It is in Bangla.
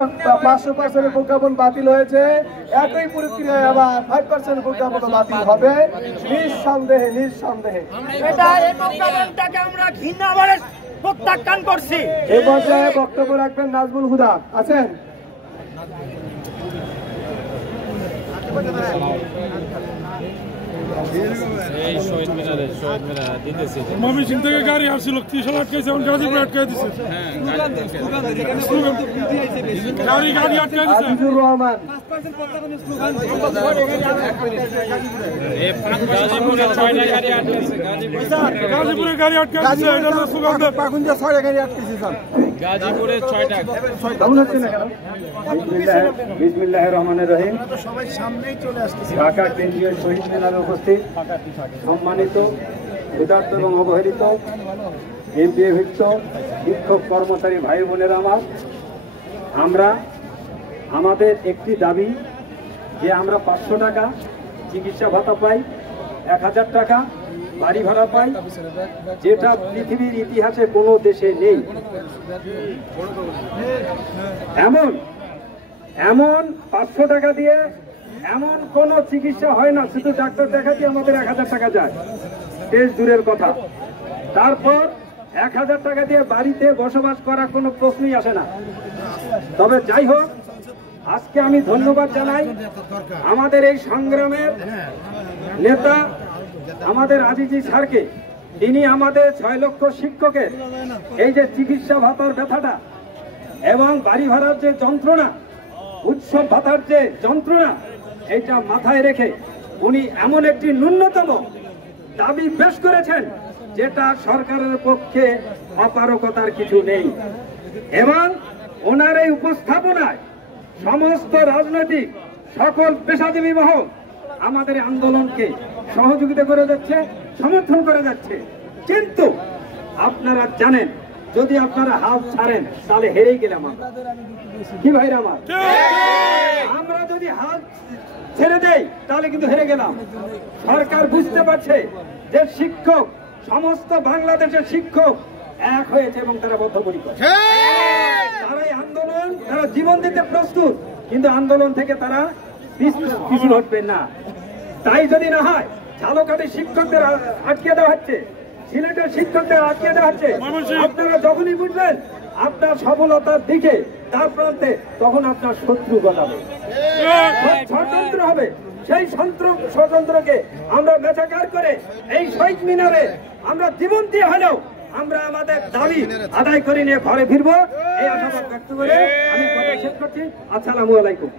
500% প্রজ্ঞাপন বাতিল হয়েছে, একই প্রক্রিয়ায় আবার 5% প্রজ্ঞাপন বাতিল হবে নিঃসন্দেহে। এই প্রজ্ঞাপনটাকে আমরা ঘৃণাভরে প্রত্যাখ্যান করছি। এই পর্যায়ে বক্তব্য রাখবেন নাজমুল হুদা, আছেন? ময়মনসিংহ থেকে গাড়ি আসছিল, ত্রিশাল আটকাইছে, এখন গাজীপুর আটকাই দিচ্ছে। গাড়ি আটকাই দিচ্ছে। আজিজুর রহমান, গাজীপুরে গাড়ি আটকাই দিচ্ছে। এটা হলো সুগন্ধ পাকুন্দিয়া 6টা গাড়ি আটকেছে স্যার। গাজীপুরে 6টা। বিসমিল্লাহির রহমানির রহিম। ঢাকা কেন্দ্রীয় শহীদ মিনারে উপস্থিত সম্মানিত ক্ষুধার্ত এবং অবহেলিত এমপিএভুক্ত শিক্ষক কর্মচারী ভাই বোনেরা আমরা আমাদের একটি দাবি যে আমরা 500 টাকা চিকিৎসা ভাতা পাই, 1000 টাকা বাড়ি ভাড়া পাই, যেটা পৃথিবীর ইতিহাসে কোনো দেশে নেই। এমন 500 টাকা দিয়ে এমন কোন চিকিৎসা হয় না, শুধু ডাক্তার দেখাতে আমাদের 1000 টাকা যায়, দেশ দূরের কথা। তারপর 1000 টাকা দিয়ে বাড়িতে বসবাস করা কোনো প্রশ্নই আসে না। তবে যাই হোক, আজকে আমি ধন্যবাদ জানাই আমাদের এই সংগ্রামের নেতা আমাদের আজিজি স্যারকে। তিনি আমাদের 6 লক্ষ শিক্ষকের এই যে চিকিৎসা ভাতার ব্যথাটা এবং বাড়ি ভাড়ার যে যন্ত্রণা, উৎসব ভাতার যে যন্ত্রণা, এইটা মাথায় রেখে উনি এমন একটি ন্যূনতম দাবি পেশ করেছেন যেটা সরকারের পক্ষে অপারগতার কিছু নেই। এবং ওনার এই উপস্থাপনায় সমস্ত রাজনৈতিক সকল পেশাজীবী মহল আমাদের আন্দোলনকে সহযোগিতা করে যাচ্ছে, সমর্থন করে যাচ্ছে। কিন্তু আপনারা জানেন, যদি আপনারা হাল ছাড়েন তাহলে হেরেই গেলাম আমরা। কি ভাইরা আমার, আমরা যদি হাল ছেড়ে দেই তাহলে কিন্তু হেরে গেলাম। সরকার বুঝতে পারছে যে শিক্ষক, সমস্ত বাংলাদেশের শিক্ষক এক হয়েছে এবং তারা বদ্ধপরিকর। তারা এই আন্দোলন, তারা জীবন দিতে প্রস্তুত, কিন্তু আন্দোলন থেকে তারা পিছু হটবে না। তাই যদি না হয়, ঝালকাঠি শিক্ষকদের আটকে দেওয়া হচ্ছে, সিলেটের শিক্ষকদের আটকে দেওয়া হচ্ছে। আপনারা যখনই বুঝবেন আপনার সফলতার দিকে তার প্রান্তে, তখন আপনার শত্রু গলাবে, ষড়যন্ত্র হবে। সেই ষড়যন্ত্রকে আমরা বেচাকার করে এই শহীদ মিনারে আমরা জীবন দিয়ে হলেও আমরা আমাদের দাবি আদায় করে নিয়ে ঘরে ফিরবো, এই আশাবাদ ব্যক্ত করে আমি কথা শেষ করছি। আসসালামু আলাইকুম।